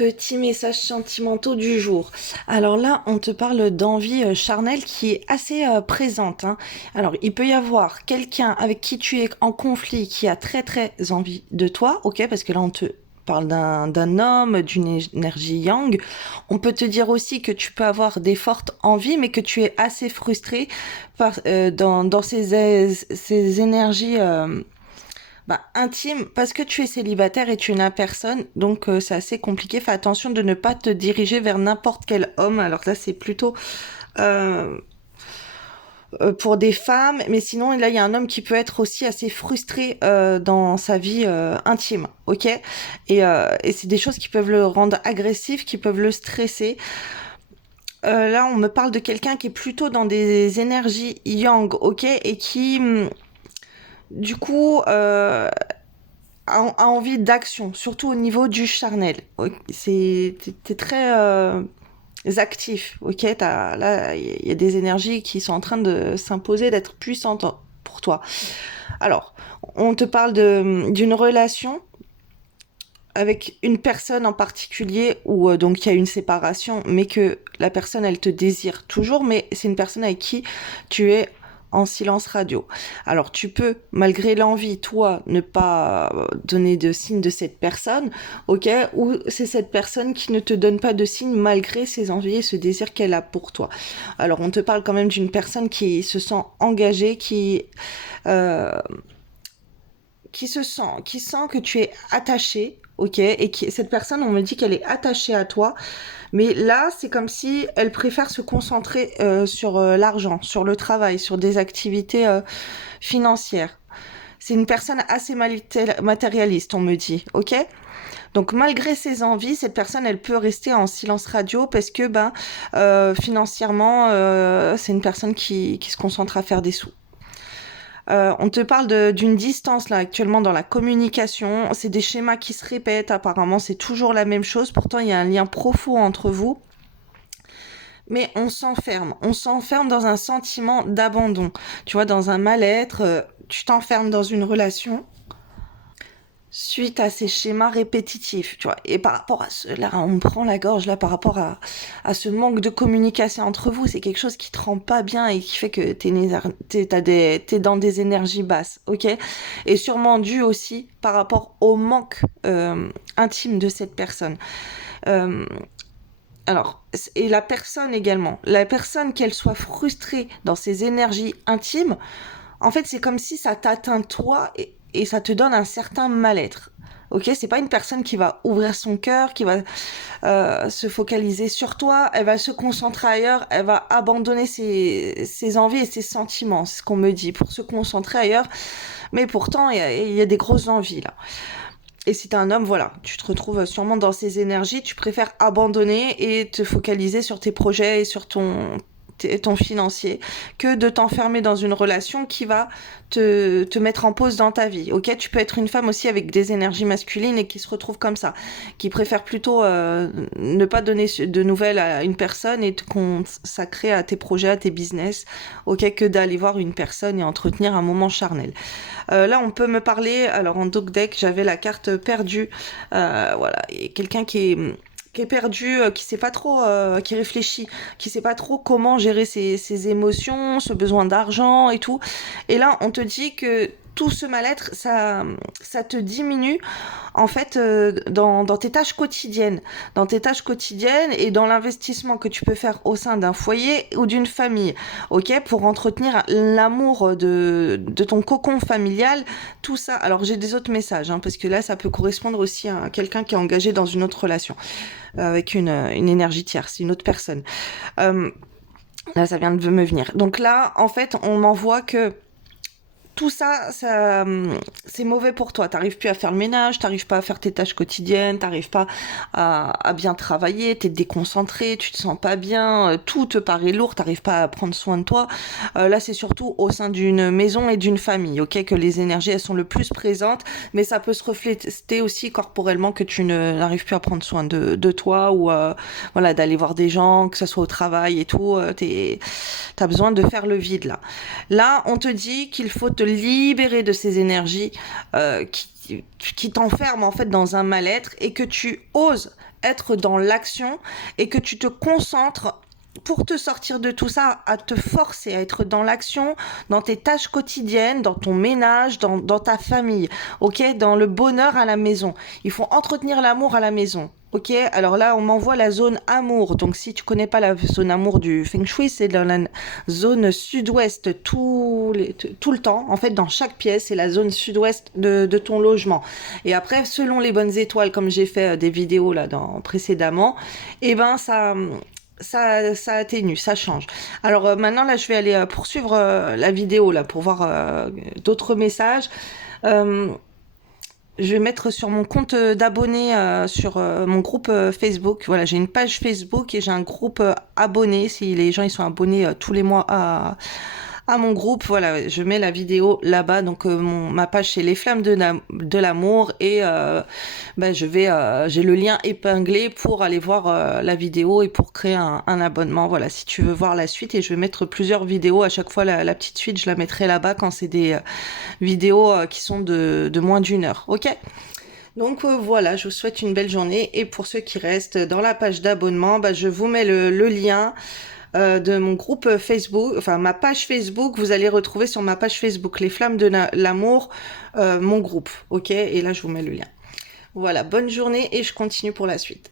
Petits messages sentimentaux du jour. Alors là, on te parle d'envie charnelle qui est assez présente, hein. Alors, il peut y avoir quelqu'un avec qui tu es en conflit qui a très très envie de toi, ok? Parce que là, on te parle d'un homme, d'une énergie yang. On peut te dire aussi que tu peux avoir des fortes envies, mais que tu es assez frustré dans ces énergies. Intime, parce que tu es célibataire et tu n'as personne, donc c'est assez compliqué. Fais attention de ne pas te diriger vers n'importe quel homme. Alors là, c'est plutôt euh, pour des femmes, mais sinon, là, il y a un homme qui peut être aussi assez frustré dans sa vie intime, ok? Et c'est des choses qui peuvent le rendre agressif, qui peuvent le stresser. Là, on me parle de quelqu'un qui est plutôt dans des énergies yang, ok? Et qui, du coup, a envie d'action, surtout au niveau du charnel. T'es très actif, ok. Là, il y a des énergies qui sont en train de s'imposer, d'être puissantes pour toi. Alors, on te parle d'une relation avec une personne en particulier où donc il y a une séparation, mais que la personne elle te désire toujours, mais c'est une personne avec qui tu es en silence radio. Alors tu peux, malgré l'envie, toi, ne pas donner de signe de cette personne, ok? Ou c'est cette personne qui ne te donne pas de signe malgré ses envies et ce désir qu'elle a pour toi. Alors on te parle quand même d'une personne qui se sent engagée, euh, qui sent que tu es attaché, ok, et cette personne, on me dit qu'elle est attachée à toi, mais là, c'est comme si elle préfère se concentrer sur l'argent, sur le travail, sur des activités financières. C'est une personne assez matérialiste, on me dit, ok. Donc malgré ses envies, cette personne, elle peut rester en silence radio parce que financièrement, c'est une personne qui se concentre à faire des sous. On te parle d'une distance là actuellement dans la communication. C'est des schémas qui se répètent. Apparemment, c'est toujours la même chose. Pourtant, il y a un lien profond entre vous. Mais on s'enferme. On s'enferme dans un sentiment d'abandon. Tu vois, dans un mal-être. Tu t'enfermes dans une relation suite à ces schémas répétitifs, tu vois. Et par rapport à cela, on me prend la gorge là par rapport à ce manque de communication entre vous, c'est quelque chose qui te rend pas bien et qui fait que t'es dans des énergies basses, ok? Et sûrement dû aussi par rapport au manque intime de cette personne. Euh, et la personne également, la personne qu'elle soit frustrée dans ses énergies intimes, en fait, c'est comme si ça t'atteint toi et ça te donne un certain mal-être. Ok, c'est pas une personne qui va ouvrir son cœur, qui va se focaliser sur toi, elle va se concentrer ailleurs, elle va abandonner ses envies et ses sentiments, c'est ce qu'on me dit, pour se concentrer ailleurs. Mais pourtant, il y a des grosses envies là. Et si t'es un homme, voilà, tu te retrouves sûrement dans ces énergies, tu préfères abandonner et te focaliser sur tes projets et sur ton financier que de t'enfermer dans une relation qui va te mettre en pause dans ta vie. Ok, tu peux être une femme aussi avec des énergies masculines et qui se retrouve comme ça, qui préfère plutôt ne pas donner de nouvelles à une personne et te consacrer à tes projets, à tes business, ok, que d'aller voir une personne et entretenir un moment charnel. Là, on peut me parler, alors en dog deck, j'avais la carte perdue, voilà, et quelqu'un qui est perdu, qui sait pas trop, qui réfléchit, qui sait pas trop comment gérer ses émotions, ce besoin d'argent et tout. Et là, on te dit que tout ce mal-être, ça te diminue en fait dans tes tâches quotidiennes, et dans l'investissement que tu peux faire au sein d'un foyer ou d'une famille, ok, pour entretenir l'amour de ton cocon familial, tout ça. Alors j'ai des autres messages, hein, parce que là ça peut correspondre aussi à quelqu'un qui est engagé dans une autre relation avec une énergie tierce, une autre personne. Euh, Là ça vient de me venir. Donc là en fait on m'envoie que tout ça, c'est mauvais pour toi. T'arrives plus à faire le ménage, t'arrives pas à faire tes tâches quotidiennes, t'arrives pas à bien travailler, t'es déconcentré, tu te sens pas bien, tout te paraît lourd, t'arrives pas à prendre soin de toi. Là, c'est surtout au sein d'une maison et d'une famille, ok, que les énergies elles sont le plus présentes, mais ça peut se refléter aussi corporellement que tu n'arrives plus à prendre soin de toi ou voilà d'aller voir des gens, que ce soit au travail et tout. T'as besoin de faire le vide là. Là, on te dit qu'il faut te libérer de ces énergies qui t'enferment en fait dans un mal-être et que tu oses être dans l'action et que tu te concentres pour te sortir de tout ça, à te forcer à être dans l'action, dans tes tâches quotidiennes, dans ton ménage, dans ta famille, ok, dans le bonheur à la maison. Il faut entretenir l'amour à la maison. Ok, alors là, on m'envoie la zone amour. Donc, si tu connais pas la zone amour du Feng Shui, c'est dans la zone sud-ouest tout le temps. En fait, dans chaque pièce, c'est la zone sud-ouest de ton logement. Et après, selon les bonnes étoiles, comme j'ai fait des vidéos là précédemment, eh ben ça atténue, ça change. Alors maintenant là, je vais aller poursuivre la vidéo là pour voir d'autres messages. Euh, je vais mettre sur mon compte d'abonnés sur mon groupe Facebook. Voilà, j'ai une page Facebook et j'ai un groupe abonné. Si les gens ils sont abonnés tous les mois à mon groupe, voilà, je mets la vidéo là-bas. Donc ma page c'est les flammes de l'amour et j'ai le lien épinglé pour aller voir la vidéo et pour créer un abonnement. Voilà, si tu veux voir la suite, et je vais mettre plusieurs vidéos à chaque fois. La petite suite, je la mettrai là-bas quand c'est des vidéos qui sont de moins d'une heure. Ok? Donc voilà, je vous souhaite une belle journée et pour ceux qui restent dans la page d'abonnement, je vous mets le lien de mon groupe Facebook, enfin ma page Facebook. Vous allez retrouver sur ma page Facebook Les Flammes de l'amour, mon groupe, ok? Et là je vous mets le lien. Voilà, bonne journée et je continue pour la suite.